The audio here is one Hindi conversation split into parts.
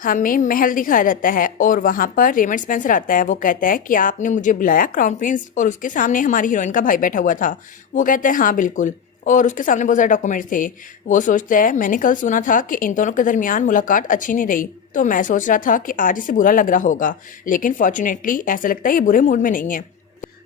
हमें महल दिखाया जाता है और वहाँ पर रेमंड स्पेंसर आता है। वो कहता है कि आपने मुझे बुलाया क्राउन प्रिंस, और उसके सामने हमारी हीरोइन का भाई बैठा हुआ था। वो कहता है हाँ बिल्कुल, और उसके सामने बहुत सारे डॉक्यूमेंट्स थे। वो सोचता है मैंने कल सुना था कि इन दोनों के दरमियान मुलाकात अच्छी नहीं रही, तो मैं सोच रहा था कि आज इसे बुरा लग रहा होगा, लेकिन फॉर्चुनेटली ऐसा लगता है ये बुरे मूड में नहीं है।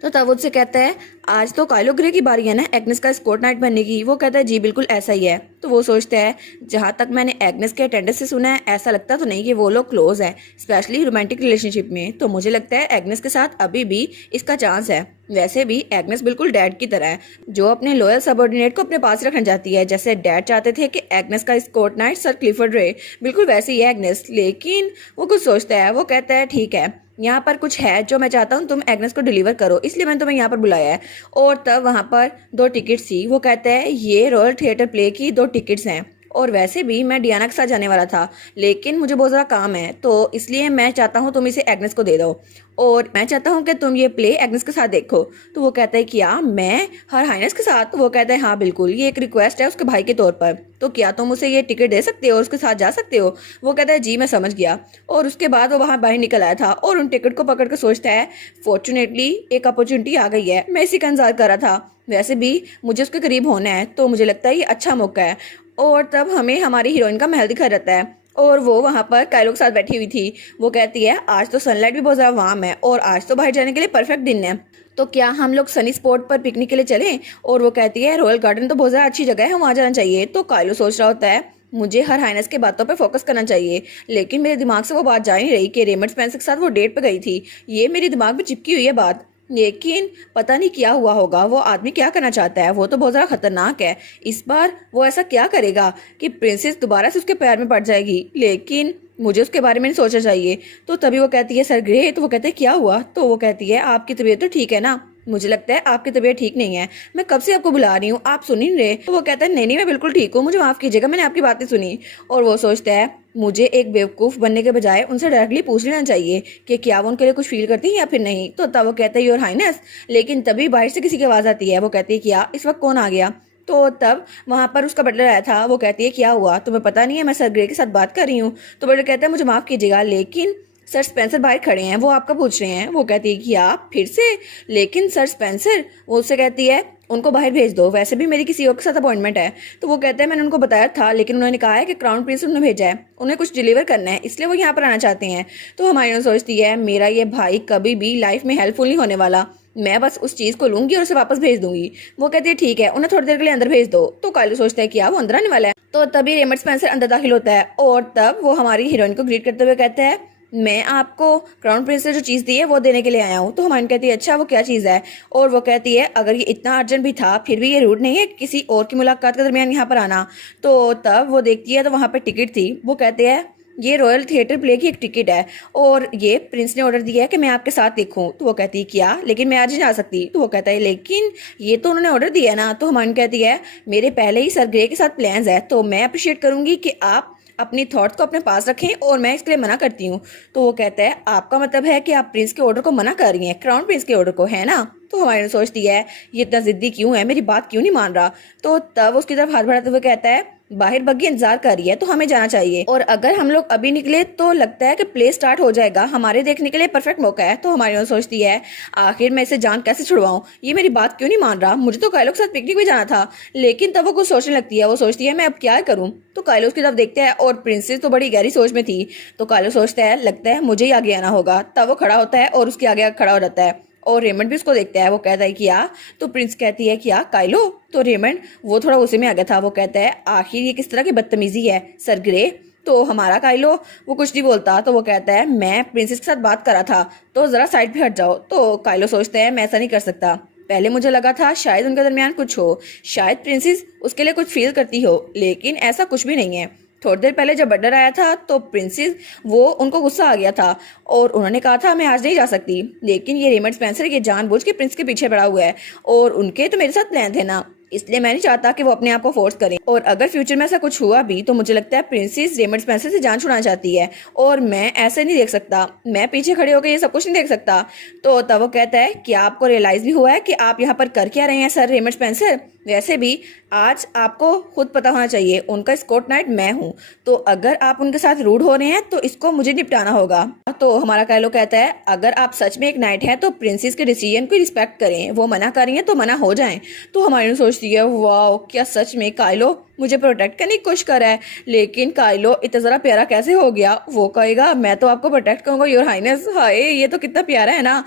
तो तब उससे कहता है आज तो काइलो ग्रे की बारी है ना एग्नेस का स्कॉट नाइट बनने की। वो कहता है जी बिल्कुल ऐसा ही है। तो वो सोचता है जहां तक मैंने एग्नेस के अटेंडेंस से सुना है ऐसा लगता तो नहीं कि वो लोग क्लोज है, स्पेशली रोमांटिक रिलेशनशिप में। तो मुझे लगता है एग्नेस के साथ अभी भी इसका चांस है। वैसे भी एग्नेस बिल्कुल डैड की तरह है, जो अपने लॉयल सबऑर्डिनेट को अपने पास रखना चाहती है। जैसे डैड चाहते थे कि एग्नेस का स्कॉट नाइट सर क्लिफर्ड रहे, बिल्कुल वैसे ही है एग्नेस। लेकिन वो कुछ सोचता है। वो कहता है ठीक है, यहाँ पर कुछ है जो मैं चाहता हूँ तुम एग्नेस को डिलीवर करो, इसलिए मैंने तुम्हें यहाँ पर बुलाया है। और तब वहाँ पर 2 टिकट्स थी। वो कहता है ये रॉयल थिएटर प्ले की 2 टिकट्स हैं, और वैसे भी मैं डियाना के साथ जाने वाला था, लेकिन मुझे बहुत ज़्यादा काम है, तो इसलिए मैं चाहता हूँ तुम इसे एग्नेस को दे दो, और मैं चाहता हूँ कि तुम ये प्ले एग्नेस के साथ देखो। तो वो कहता है क्या मैं हर हाइनेस के साथ? तो वो कहता है हाँ बिल्कुल, ये एक रिक्वेस्ट है उसके भाई के तौर पर, तो क्या तुम उसे ये टिकट दे सकते हो और उसके साथ जा सकते हो? वो कहता है जी मैं समझ गया। और उसके बाद वो वहाँ बाहर निकल आया था और उन टिकट को पकड़ कर सोचता है फॉर्चुनेटली एक अपॉर्चुनिटी आ गई है, मैं इसी का इंतजार कर रहा था। वैसे भी मुझे उसके करीब होना है, तो मुझे लगता है ये अच्छा मौका है। और तब हमें हमारी हीरोइन का महल दिखाया जाता है और वो वहाँ पर काइलो के साथ बैठी हुई थी। वो कहती है आज तो सनलाइट भी बहुत ज़्यादा वार्म है और आज तो बाहर जाने के लिए परफेक्ट दिन है, तो क्या हम लोग सनी स्पॉट पर पिकनिक के लिए चलें? और वो कहती है रॉयल गार्डन तो बहुत ज़्यादा अच्छी जगह है, वहाँ जाना चाहिए। तो काइलो सोच रहा होता है मुझे हर हाइनेस की बातों पर फोकस करना चाहिए, लेकिन मेरे दिमाग से वो बात जा नहीं रही कि रेमंड स्पेंसर के साथ वो डेट पे गई थी। ये मेरे दिमाग में चिपकी हुई है बात, लेकिन पता नहीं क्या हुआ होगा, वो आदमी क्या करना चाहता है, वो तो बहुत ज़्यादा खतरनाक है। इस बार वो ऐसा क्या करेगा कि प्रिंसेस दोबारा से उसके पैर में पड़ जाएगी, लेकिन मुझे उसके बारे में नहीं सोचना चाहिए। तो तभी वो कहती है सर ग्रे। तो वो कहते हैं क्या हुआ? तो वो कहती है आपकी तबीयत तो ठीक है ना? मुझे लगता है आपकी तबीयत ठीक नहीं है, मैं कब से आपको बुला रही हूँ, आप सुन ही नहीं रहे। तो वो कहता है नहीं नहीं मैं बिल्कुल ठीक हूँ, मुझे माफ कीजिएगा, मैंने आपकी बात नहीं सुनी। और वो सोचता है मुझे एक बेवकूफ़ बनने के बजाय उनसे डायरेक्टली पूछ लेना चाहिए कि क्या वो उनके लिए कुछ फील करती है या फिर नहीं। तो तब वो कहता है योर हाइनेस। लेकिन तभी बाहर से किसी की आवाज़ आती है। वो कहती है क्या इस वक्त कौन आ गया? तो तब वहां पर उसका बटलर आया था। वो कहती है क्या हुआ, तुम्हें पता नहीं है मैं सर ग्रे के साथ बात कर रही हूँ। तो बटलर कहता है मुझे माफ कीजिएगा, लेकिन सर स्पेंसर बाहर खड़े हैं, वो आपका पूछ रहे हैं। वो कहती है कि आप फिर से? लेकिन सर स्पेंसर। वो उससे कहती है उनको बाहर भेज दो, वैसे भी मेरी किसी और के साथ अपॉइंटमेंट है। तो वो कहते हैं मैंने उनको बताया था, लेकिन उन्होंने कहा है कि क्राउन प्रिंस उन्हें भेजा है, उन्हें कुछ डिलीवर करना है, इसलिए वो यहाँ पर आना चाहते हैं। तो हमारी सोचती है मेरा ये भाई कभी भी लाइफ में हेल्पफुल नहीं होने वाला, मैं बस उस चीज को लूंगी और उसे वापस भेज दूंगी। वो कहती है ठीक है, उन्हें थोड़ी देर के लिए अंदर भेज दो। तो काइलो सोचता है क्या वो अंदर आने वाला है। तो तभी रेमंड स्पेंसर अंदर दाखिल होता है और तब वो हमारी हीरोइन को ग्रीट करते हुए कहता है मैं आपको क्राउन प्रिंस ने जो चीज़ दी है वो देने के लिए आया हूँ। तो हमारी कहती है अच्छा वो क्या चीज़ है? और वो कहती है अगर ये इतना अर्जेंट भी था फिर भी ये रूड नहीं है किसी और की मुलाकात के दरमियान यहाँ पर आना। तो तब वो देखती है तो वहाँ पर टिकट थी। वो कहते हैं ये रॉयल थिएटर प्ले की एक टिकट है और ये प्रिंस ने ऑर्डर दिया है कि मैं आपके साथ देखूं। तो वो कहती है क्या, लेकिन मैं आज नहीं जा सकती। तो वो कहता है लेकिन ये तो उन्होंने ऑर्डर दिया है ना। तो हमारी कहती है मेरे पहले ही सर ग्रे के साथ प्लान्स है, तो मैं अप्रिशिएट करूंगी कि आप अपनी थॉट्स को अपने पास रखें और मैं इसके लिए मना करती हूँ। तो वो कहता है आपका मतलब है कि आप प्रिंस के ऑर्डर को मना कर रही हैं, क्राउन प्रिंस के ऑर्डर को, है ना? तो हमारी सोचती है ये इतना जिद्दी क्यों है, मेरी बात क्यों नहीं मान रहा। तो तब उसकी तरफ हाथ बढ़ाते हुए कहता है बाहर बग्गी इंतजार कर रही है तो हमें जाना चाहिए, और अगर हम लोग अभी निकले तो लगता है कि प्ले स्टार्ट हो जाएगा, हमारे देखने के लिए परफेक्ट मौका है। तो हमारी सोचती है आखिर मैं इसे जान कैसे छुड़वाऊं, ये मेरी बात क्यों नहीं मान रहा, मुझे तो काइलो के साथ पिकनिक भी जाना था। लेकिन तब वो कुछ सोचने लगती है। वो सोचती है मैं अब क्या करूं। तो काइलो उसकी तरफ देखता है और प्रिंसेस तो बड़ी गहरी सोच में थी। तो काइलो सोचता है लगता है मुझे ही आगे आना होगा। तब वो खड़ा होता है और उसके आगे खड़ा हो जाता है और रेमंड भी उसको देखता है। वो कहता है क्या? तो प्रिंस कहती है क्या काइलो? तो रेमंड वो थोड़ा गुस्से में आ गया था। वो कहता है आखिर ये किस तरह की बदतमीजी है सर ग्रे। तो हमारा काइलो वो कुछ नहीं बोलता। तो वो कहता है मैं प्रिंसेस के साथ बात कर रहा था, तो जरा साइड पे हट जाओ। तो काइलो सोचते हैं मैं ऐसा नहीं कर सकता, पहले मुझे लगा था शायद उनके दरमियान कुछ हो, शायद प्रिंसेस उसके लिए कुछ फील करती हो, लेकिन ऐसा कुछ भी नहीं है। थोड़ी देर पहले जब बटलर आया था तो प्रिंसेस वो उनको गुस्सा आ गया था और उन्होंने कहा था मैं आज नहीं जा सकती, लेकिन ये रेमंड स्पेंसर ये जानबूझ के प्रिंस के पीछे पड़ा हुआ है और उनके तो मेरे साथ प्लान थे ना, इसलिए मैं नहीं चाहता कि वो अपने आप को फोर्स करें। और अगर फ्यूचर में ऐसा कुछ हुआ भी तो मुझे लगता है प्रिंसेस रेमंड स्पेंसर से जान छुड़ाना चाहती है और मैं ऐसे नहीं देख सकता, मैं पीछे खड़े होकर ये सब कुछ नहीं देख सकता। तो तब वो कहता है क्या आपको रियलाइज भी हुआ है कि आप यहाँ पर कर क्या रहे हैं सर रेमंड स्पेंसर? वैसे भी आज आपको खुद पता होना चाहिए उनका एस्कॉर्ट नाइट मैं हूँ, तो अगर आप उनके साथ रूड हो रहे हैं तो इसको मुझे निपटाना होगा। तो हमारा कायलो कहता है अगर आप सच में एक नाइट हैं तो प्रिंसेस के डिसीजन को रिस्पेक्ट करें, वो मना कर रही हैं तो मना हो जाएं। तो हमारी सोचती है वाह क्या सच में कायलो मुझे प्रोटेक्ट करने की कोशिश कर रहा है, लेकिन कायलो इतना ज़रा प्यारा कैसे हो गया। वो कहेगा मैं तो आपको प्रोटेक्ट करूंगा योर हाइनेस। हाय ये तो कितना प्यारा है ना,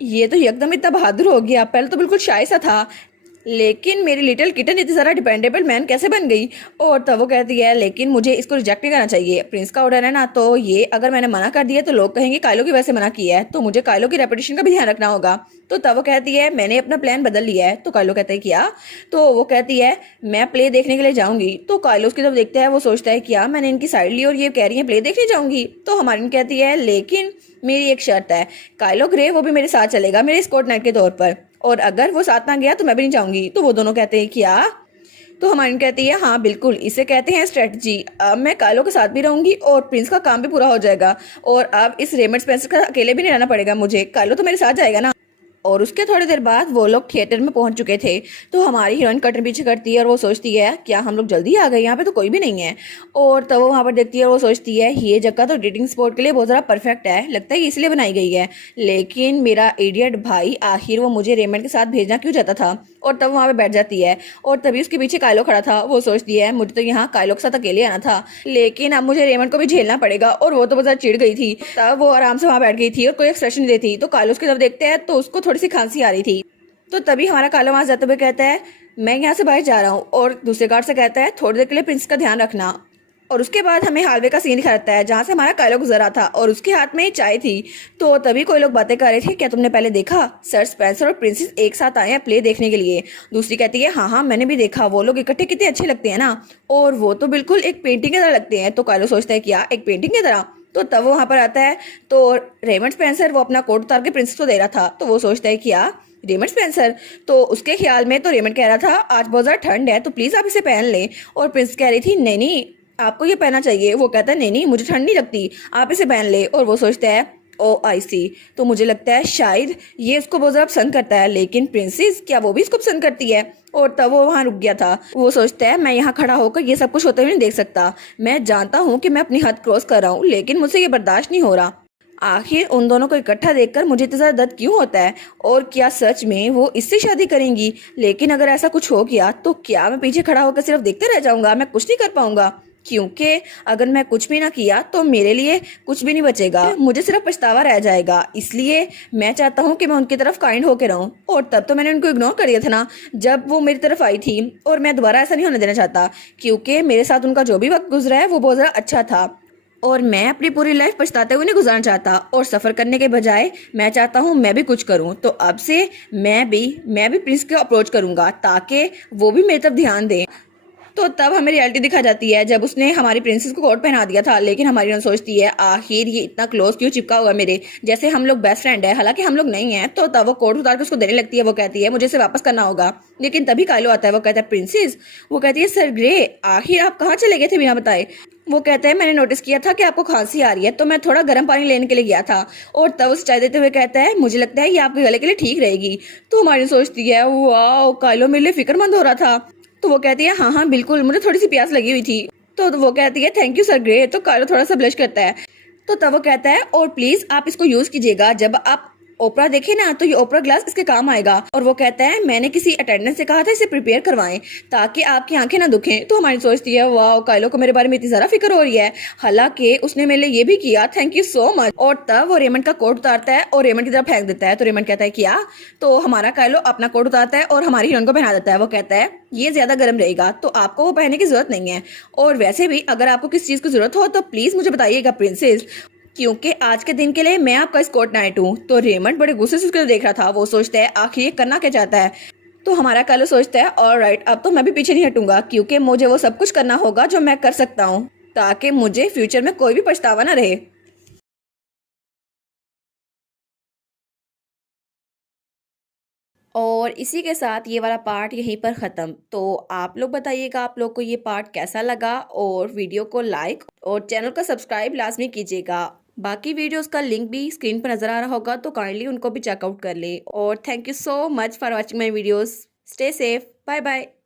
ये तो एकदम इतना बहादुर हो गया, पहले तो बिल्कुल शाय सा था, लेकिन मेरी लिटिल किटन इतनी सारा डिपेंडेबल मैन कैसे बन गई। और तब वो कहती है लेकिन मुझे इसको रिजेक्ट नहीं करना चाहिए, प्रिंस का ऑर्डर है ना, तो ये अगर मैंने मना कर दिया तो लोग कहेंगे कायलो की वजह से मना किया है, तो मुझे कायलो की रेपुटेशन का भी ध्यान रखना होगा। तो तब वो कहती है मैंने अपना प्लान बदल लिया है। तो कायलो कहता है क्या? तो वो कहती है मैं प्ले देखने के लिए जाऊंगी। तो कायलो उसकी तरफ देखता है, वो सोचता है क्या मैंने इनकी साइड ली और ये कह रही है प्ले देखने जाऊंगी। तो हमारी कहती है लेकिन मेरी एक शर्त है, कायलो ग्रे वो भी मेरे साथ चलेगा मेरे स्कॉट नाइट के तौर पर, और अगर वो साथ ना गया तो मैं भी नहीं जाऊंगी। तो वो दोनों कहते हैं क्या? तो हमारी कहती है हाँ बिल्कुल, इसे कहते हैं स्ट्रेटजी। अब मैं कायलो के साथ भी रहूंगी और प्रिंस का काम भी पूरा हो जाएगा, और अब इस रेमंड स्पेंसर का अकेले भी नहीं रहना पड़ेगा मुझे, कायलो तो मेरे साथ जाएगा ना। और उसके थोड़ी देर बाद वो लोग थिएटर में पहुंच चुके थे। तो हमारी हीरोइन कर्टन पीछे करती है और वो सोचती है क्या हम लोग जल्दी आ गए, यहाँ पे तो कोई भी नहीं है। और तब वो वहाँ पर देखती है और वो सोचती है ये जगह तो डेटिंग स्पॉट के लिए बहुत ज़्यादा परफेक्ट है, लगता है इसलिए बनाई गई है, लेकिन मेरा इडियट भाई आखिर वो मुझे रेमंड के साथ भेजना क्यों चाहता था। और तब वहाँ पे बैठ जाती है और तभी उसके पीछे कायलो खड़ा था। वो सोचती है मुझे तो यहाँ कायलो के साथ अकेले आना था, लेकिन अब मुझे रेमंड को भी झेलना पड़ेगा। और वो तो बहुत ज़्यादा चिढ़ गई थी, तब वो आराम से वहाँ बैठ गई थी और कोई एक्सप्रेशन नहीं देती। तो कायलो उसकी तरफ देखते हैं तो उसको थोड़ी सी खांसी आ रही थी। तो तभी हमारा कालो वहां जाते हुए कहता है मैं यहाँ से बाहर जा रहा हूँ, और दूसरे गार्ड से कहता है थोड़ी देर के लिए प्रिंस का ध्यान रखना। और उसके बाद हमें हालवे का सीन दिखाता है जहाँ से हमारा कायलो गुजरा था और उसके हाथ में चाय थी। तो तभी कोई लोग बातें कर रहे थे क्या तुमने पहले देखा सर स्पेंसर और प्रिंसेस एक साथ आए हैं प्ले देखने के लिए। दूसरी कहती है हाँ हाँ मैंने भी देखा, वो लोग इकट्ठे कितने अच्छे लगते हैं ना, और वो तो बिल्कुल एक पेंटिंग की तरह लगते हैं। तो कायलो सोचता है क्या एक पेंटिंग की तरह। तो तब वो वहां पर आता है तो रेमंड स्पेंसर वो अपना कोट उतार के प्रिंसेस को दे रहा था। तो वो सोचता है क्या रेमंड स्पेंसर, तो उसके ख्याल में तो रेमंड कह रहा था आज बहुत ज़्यादा ठंड है तो प्लीज़ आप इसे पहन लें, और प्रिंस कह रही थी नहीं नहीं आपको ये पहनना चाहिए। वो कहता है नहीं नहीं मुझे ठंड नहीं लगती आप इसे पहन ले। और वो सोचता है ओ आई सी, तो मुझे लगता है शायद ये उसको बहुत ज़्यादा पसंद करता है, लेकिन प्रिंसेस क्या वो भी इसको पसंद करती है। और तब वो वहाँ रुक गया था। वो सोचता है मैं यहाँ खड़ा होकर ये सब कुछ होते हुए नहीं देख सकता, मैं जानता हूँ कि मैं अपनी हद क्रॉस कर रहा हूँ, लेकिन मुझसे ये बर्दाश्त नहीं हो रहा। आखिर उन दोनों को इकट्ठा देखकर मुझे इतना ज़्यादा दर्द क्यों होता है, और क्या सच में वो इससे शादी करेंगी। लेकिन अगर ऐसा कुछ हो गया तो क्या मैं पीछे खड़ा होकर सिर्फ देखते रह जाऊंगा, मैं कुछ नहीं कर पाऊंगा, क्योंकि अगर मैं कुछ भी ना किया तो मेरे लिए कुछ भी नहीं बचेगा, मुझे सिर्फ पछतावा रह जाएगा। इसलिए मैं चाहता हूँ कि मैं उनकी तरफ काइंड होकर रहूं। और तब तो मैंने उनको इग्नोर कर दिया था ना जब वो मेरी तरफ आई थी, और मैं दोबारा ऐसा नहीं होने देना चाहता, क्योंकि मेरे साथ उनका जो भी वक्त गुजरा है वो बहुत ज़्यादा अच्छा था, और मैं अपनी पूरी लाइफ पछताते हुए नहीं गुजारना चाहता। और सफ़र करने के बजाय मैं चाहता हूँ मैं भी कुछ करूँ। तो अब से मैं भी प्रिंस को अप्रोच करूँगा ताकि वो भी मेरी तरफ ध्यान दें। तो तब हमें रियलिटी दिखा जाती है जब उसने हमारी प्रिंसेस को कोट पहना दिया था, लेकिन हमारी नन सोचती है आखिर ये इतना क्लोज क्यों चिपका हुआ मेरे, जैसे हम लोग बेस्ट फ्रेंड है, हालांकि हम लोग नहीं है। तो तब वो कोट उतार के उसको देने लगती है। वो कहती है मुझे इसे वापस करना होगा, लेकिन तभी कायलो आता है। वो कहता है प्रिंसेस, वो कहती है सर ग्रे आखिर आप कहाँ चले गए थे बिना बताए। वो कहता है मैंने नोटिस किया था कि आपको खांसी आ रही है तो मैं थोड़ा गर्म पानी लेने के लिए गया था। और तब उसे चाय देते हुए कहता है मुझे लगता है ये आपके गले के लिए ठीक रहेगी। तो हमारी सोचती है वाह कायलो मेरे लिए फिक्रमंद हो रहा था। तो वो कहती है हाँ हाँ बिल्कुल मुझे थोड़ी सी प्यास लगी हुई थी। तो वो कहती है थैंक यू सर ग्रे। तो कायलो थोड़ा सा ब्लश करता है। तो तब वो कहता है और प्लीज आप इसको यूज कीजिएगा जब आप ओपरा देखे ना तो ये ओपरा ग्लास इसके काम आएगा। और वो कहता है मैंने किसी अटेंडेंट से कहा था इसे प्रिपेयर करवाएं ताकि आपकी आंखें ना दुखें। तो हमारी सोचती है वाह कायलो को मेरे बारे में इतनी ज़्यादा फिक्र हो रही है, हालांकि उसने मेरे लिए ये भी किया, थैंक यू सो मच। और तब वो रेमंड का कोट उतारता है और रेमंड की तरफ फेंक देता है। तो रेमंड कहता है क्या, तो हमारा कायलो अपना कोट उतारता है और हमारी हीरोइन को पहना देता है। वो कहता है ये ज्यादा गर्म रहेगा तो आपको वो पहनने की जरूरत नहीं है, और वैसे भी अगर आपको किसी चीज की जरूरत हो तो प्लीज मुझे बताइएगा प्रिंसेस, क्योंकि आज के दिन के लिए मैं आपका स्कॉट नाइट हूँ। तो रेमंड बड़े गुस्से से उसको देख रहा था। वो सोचता है आखिर ये करना क्या चाहता है। तो हमारा कालो सोचता है ऑलराइट अब तो मैं भी पीछे नहीं हटूंगा, क्योंकि मुझे वो सब कुछ करना होगा जो मैं कर सकता हूँ ताकि मुझे फ्यूचर में कोई भी पछतावा ना रहे। और इसी के साथ ये वाला पार्ट यहीं पर ख़त्म। तो आप लोग बताइएगा आप लोग को ये पार्ट कैसा लगा, और वीडियो को लाइक और चैनल को सब्सक्राइब लाजमी कीजिएगा। बाकी वीडियोस का लिंक भी स्क्रीन पर नज़र आ रहा होगा तो काइंडली उनको भी चेकआउट कर ले। और thank you so much for watching my videos. Stay safe. Bye bye.